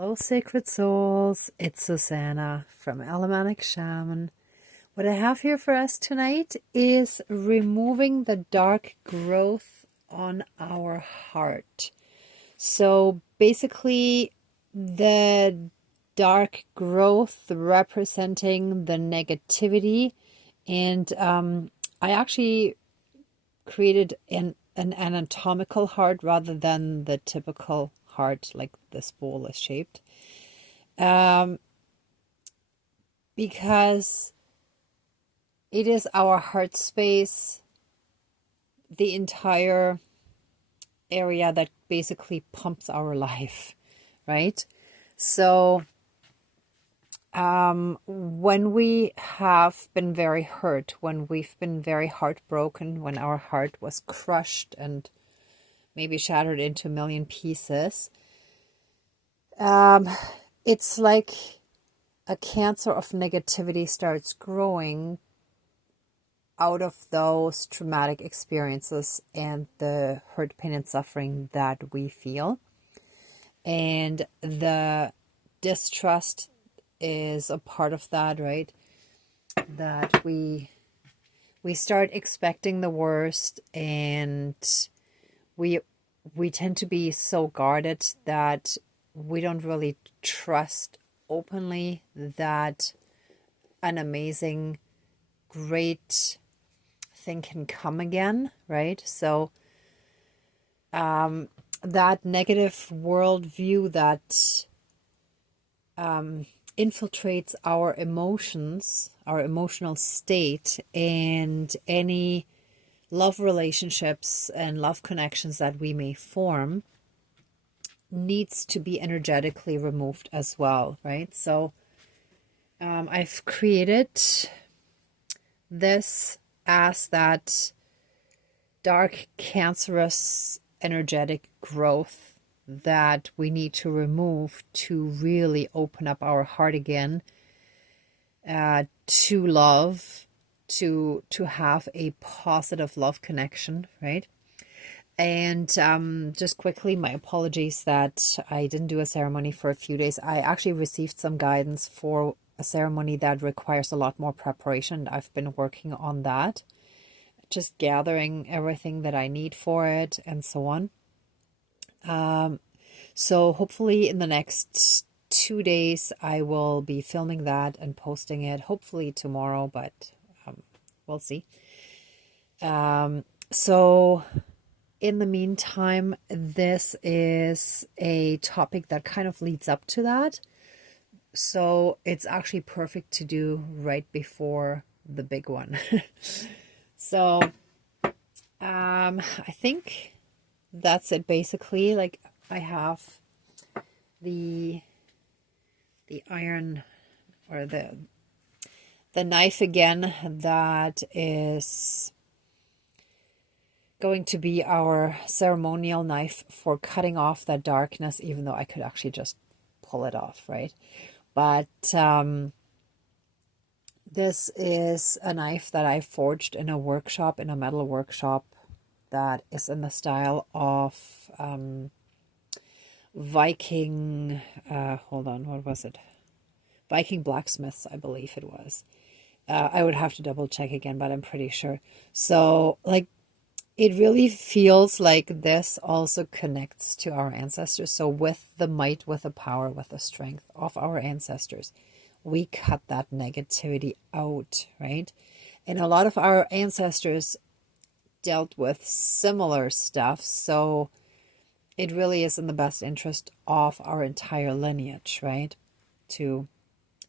Hello, sacred souls. It's Susanna from Alamanic Shaman. What I have here for us tonight is removing the dark growth on our heart. So basically, the dark growth representing the negativity, and I actually created an anatomical heart rather than the typical heart like this bowl is shaped. Because it is our heart space, the entire area that basically pumps our life, right? So when we have been very hurt, when we've been very heartbroken, when our heart was crushed and maybe shattered into a million pieces, it's like a cancer of negativity starts growing out of those traumatic experiences and the hurt, pain, and suffering that we feel. And the distrust is a part of that, right? That we start expecting the worst, and we tend to be so guarded that we don't really trust openly that an amazing, great thing can come again, right? So that negative worldview that infiltrates our emotions, our emotional state, and any love relationships and love connections that we may form needs to be energetically removed as well, right? So I've created this as that dark, cancerous, energetic growth that we need to remove to really open up our heart again, to love, to have a positive love connection, right? And just quickly, my apologies that I didn't do a ceremony for a few days. I actually received some guidance for a ceremony that requires a lot more preparation. I've been working on that, just gathering everything that I need for it and so on. So hopefully in the next 2 days, I will be filming that and posting it, hopefully tomorrow, but we'll see. So in the meantime, this is a topic that kind of leads up to that. So it's actually perfect to do right before the big one. So I think that's it basically. Like, I have the iron, or the knife again, that is going to be our ceremonial knife for cutting off that darkness, even though I could actually just pull it off, right? But this is a knife that I forged in a workshop, in a metal workshop, that is in the style of Viking, hold on, what was it? Viking blacksmiths, I believe it was. I would have to double check again, but I'm pretty sure. So, like, it really feels like this also connects to our ancestors. So with the might, with the power, with the strength of our ancestors, we cut that negativity out, right? And a lot of our ancestors dealt with similar stuff. So it really is in the best interest of our entire lineage, right? To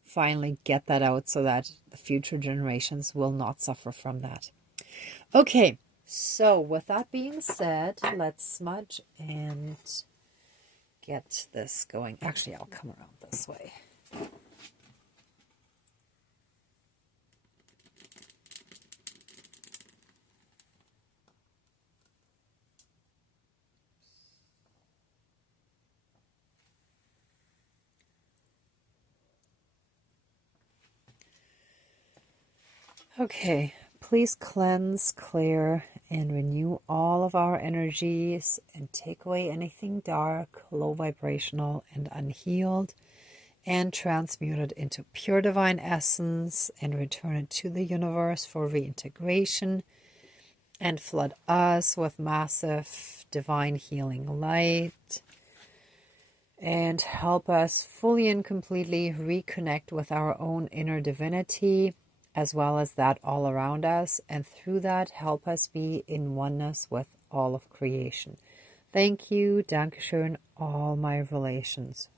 finally get that out so that the future generations will not suffer from that. Okay. So with that being said, let's smudge and get this going. Actually, I'll come around this way. Okay, please cleanse, clear, and renew all of our energies and take away anything dark, low vibrational, and unhealed, and transmute it into pure divine essence and return it to the universe for reintegration, and flood us with massive divine healing light and help us fully and completely reconnect with our own inner divinity as well as that all around us, and through that help us be in oneness with all of creation. Thank you, Dankeschön, all my relations.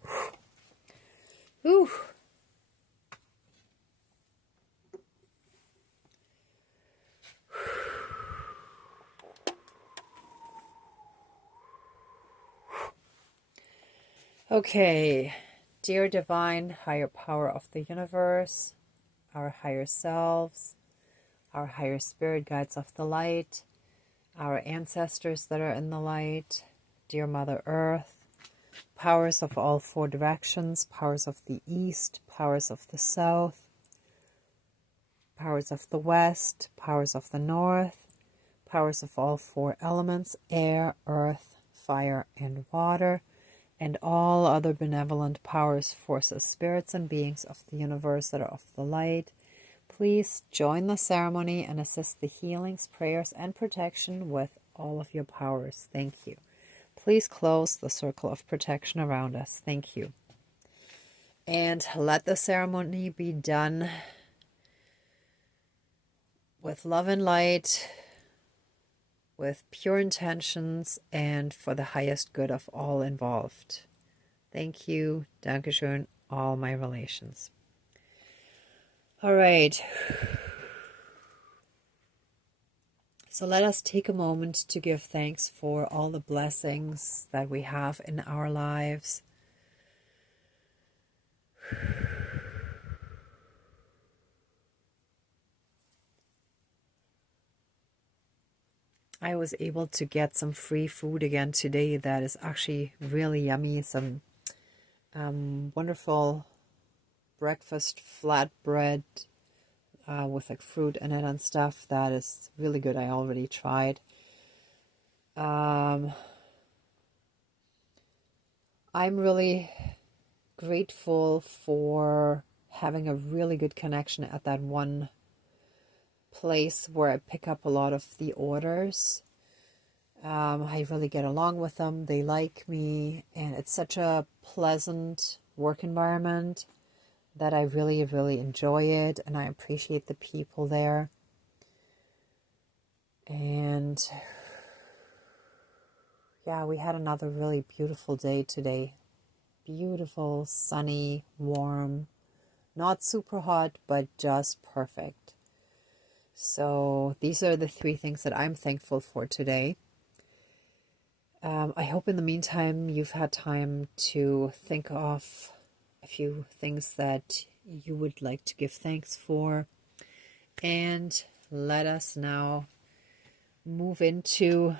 Whew. Okay, dear divine higher power of the universe, our higher selves, our higher spirit guides of the light, our ancestors that are in the light, dear Mother Earth, powers of all four directions, powers of the east, powers of the south, powers of the west, powers of the north, powers of all four elements, air, earth, fire, and water, and all other benevolent powers, forces, spirits, and beings of the universe that are of the light. Please join the ceremony and assist the healings, prayers, and protection with all of your powers. Thank you. Please close the circle of protection around us. Thank you. And let the ceremony be done with love and light, with pure intentions, and for the highest good of all involved. Thank you. Dankeschön, all my relations. All right. So let us take a moment to give thanks for all the blessings that we have in our lives. I was able to get some free food again today that is actually really yummy. Some wonderful breakfast flatbread with like fruit in it and stuff. That is really good. I already tried. I'm really grateful for having a really good connection at that one place where I pick up a lot of the orders. I really get along with them. They like me, and it's such a pleasant work environment that I really, really enjoy it, and I appreciate the people there. And yeah, we had another really beautiful day today. Beautiful, sunny, warm, not super hot, but just perfect. So these are the three things that I'm thankful for today. I hope in the meantime you've had time to think of a few things that you would like to give thanks for. And let us now move into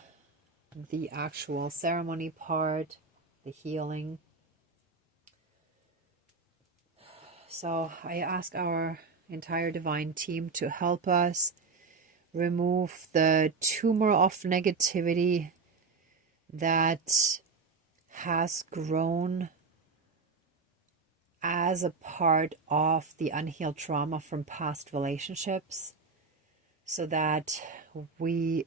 the actual ceremony part, the healing. So I ask our entire divine team to help us remove the tumor of negativity that has grown as a part of the unhealed trauma from past relationships, so that we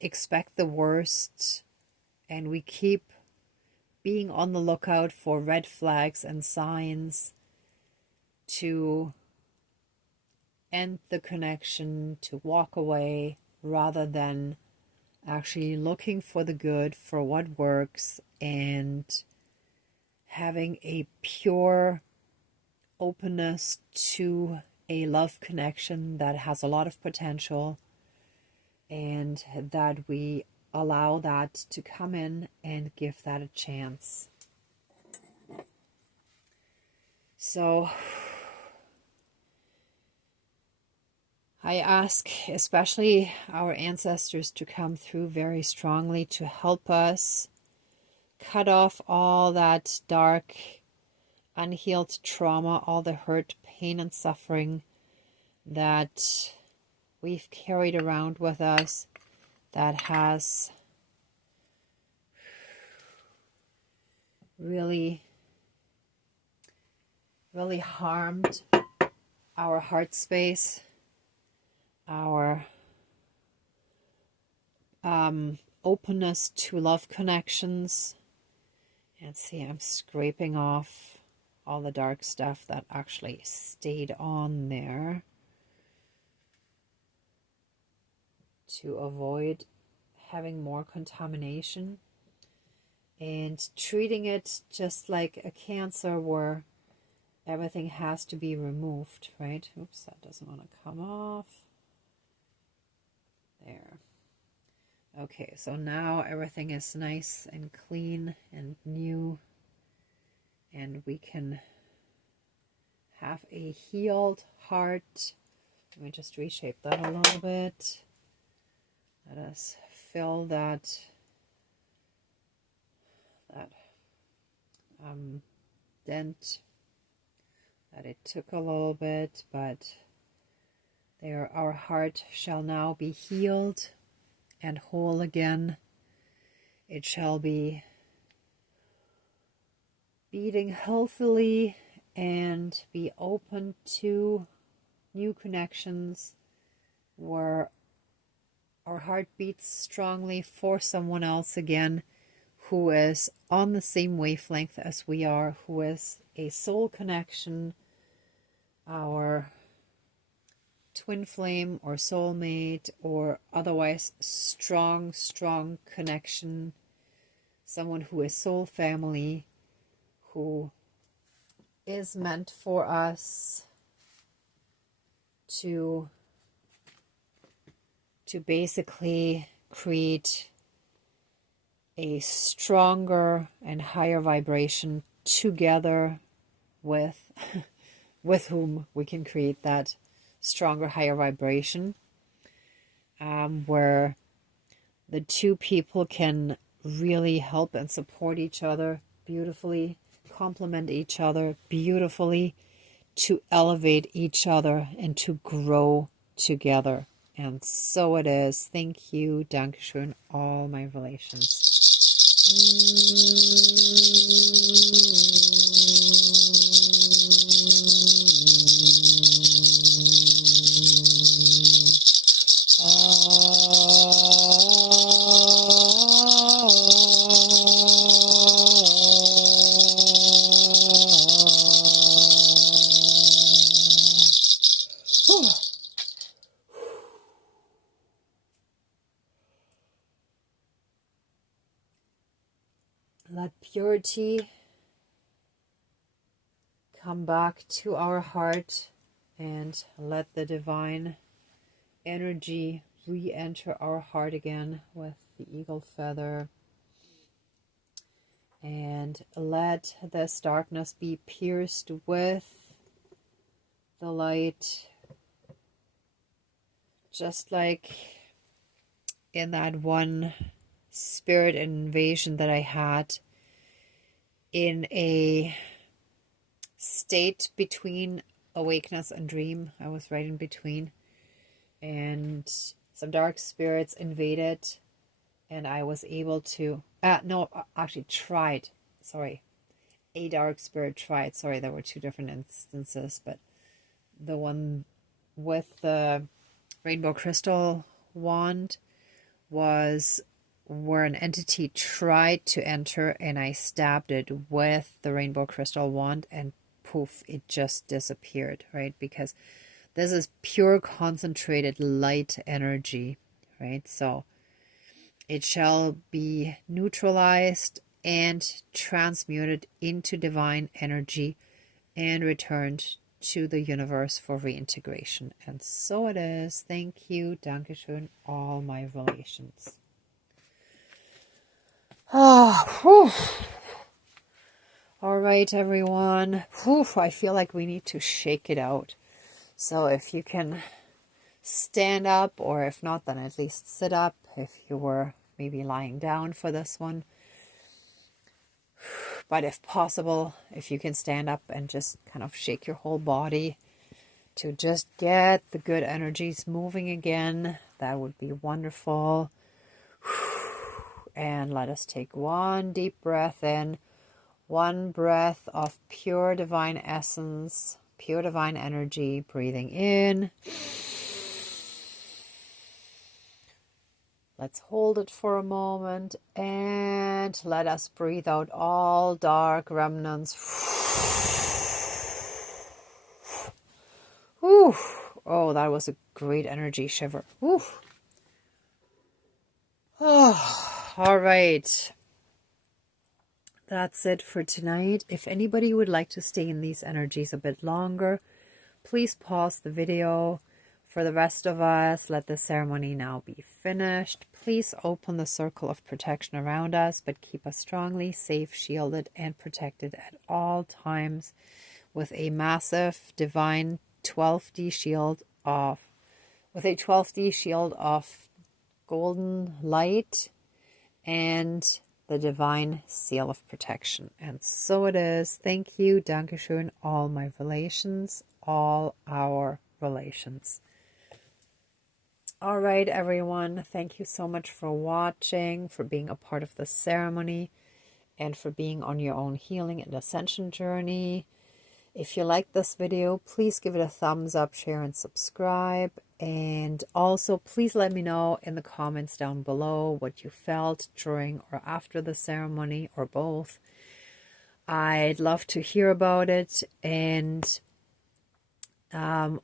expect the worst and we keep being on the lookout for red flags and signs to end the connection, to walk away, rather than actually looking for the good, for what works, and having a pure openness to a love connection that has a lot of potential, and that we allow that to come in and give that a chance. So I ask especially our ancestors to come through very strongly to help us cut off all that dark, unhealed trauma, all the hurt, pain, and suffering that we've carried around with us that has really, really harmed our heart space, our openness to love connections. And see, I'm scraping off all the dark stuff that actually stayed on there to avoid having more contamination, and treating it just like a cancer where everything has to be removed, right? Oops, that doesn't want to come off. There. Okay, so now everything is nice and clean and new, and we can have a healed heart. Let me just reshape that a little bit. Let us fill that dent that it took a little bit, but there, our heart shall now be healed and whole again. It shall be beating healthily and be open to new connections where our heart beats strongly for someone else again, who is on the same wavelength as we are, who is a soul connection, our twin flame or soulmate, or otherwise strong connection, someone who is soul family, who is meant for us to basically create a stronger and higher vibration together with whom we can create that stronger, higher vibration, where the two people can really help and support each other beautifully, complement each other beautifully, to elevate each other and to grow together. And so it is. Thank you. Dankeschön, all my relations. Let purity come back to our heart, and let the divine energy re-enter our heart again with the eagle feather. And let this darkness be pierced with the light, just like in that one spirit invasion that I had, in a state between awakeness and dream. I was right in between, and some dark spirits invaded, and I was able to a dark spirit tried. Sorry, there were two different instances, but the one with the rainbow crystal wand was where an entity tried to enter, and I stabbed it with the rainbow crystal wand, and poof, it just disappeared, right? Because this is pure concentrated light energy, right? So it shall be neutralized and transmuted into divine energy and returned to the universe for reintegration. And so it is. Thank you. Dankeschön, all my relations. All right, everyone. I feel like we need to shake it out. So if you can stand up, or if not, then at least sit up if you were maybe lying down for this one. But if possible, if you can stand up and just kind of shake your whole body, to just get the good energies moving again. That would be wonderful. And let us take one deep breath in, one breath of pure divine essence, pure divine energy, breathing in. Let's hold it for a moment and let us breathe out all dark remnants. Whew. Oh, that was a great energy shiver. Whew. Oh, all right. That's it for tonight. If anybody would like to stay in these energies a bit longer, please pause the video. For the rest of us, let the ceremony now be finished. Please open the circle of protection around us, but keep us strongly safe, shielded, and protected at all times with a massive divine 12D shield of golden light and the divine seal of protection. And so it is. Thank you, Dankeschön, all my relations, all our relations. All right, everyone. Thank you so much for watching, for being a part of the ceremony, and for being on your own healing and ascension journey. If you like this video, please give it a thumbs up, share, and subscribe. And also, please let me know in the comments down below what you felt during or after the ceremony, or both. I'd love to hear about it. And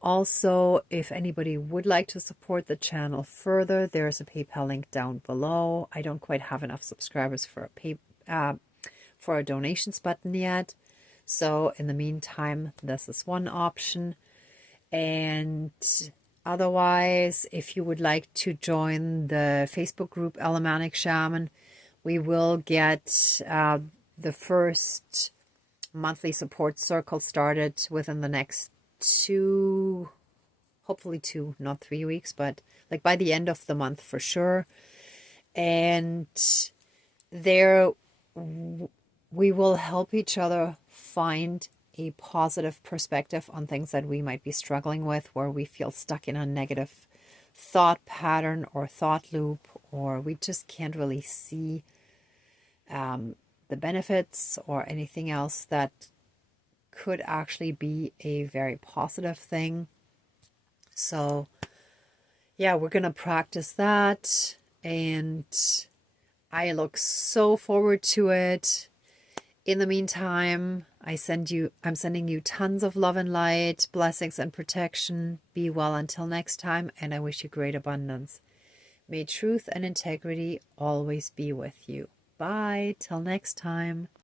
also, if anybody would like to support the channel further, there's a PayPal link down below. I don't quite have enough subscribers for a donations button yet. So in the meantime, this is one option. And otherwise, if you would like to join the Facebook group Alamanic Shaman, we will get the first monthly support circle started within the next hopefully 2, not 3 weeks, but like by the end of the month for sure. And there we will help each other find a positive perspective on things that we might be struggling with, where we feel stuck in a negative thought pattern or thought loop, or we just can't really see the benefits or anything else that could actually be a very positive thing. So yeah, we're going to practice that, and I look so forward to it. In the meantime, I'm sending you tons of love and light, blessings and protection. Be well until next time, and I wish you great abundance. May truth and integrity always be with you. Bye, till next time.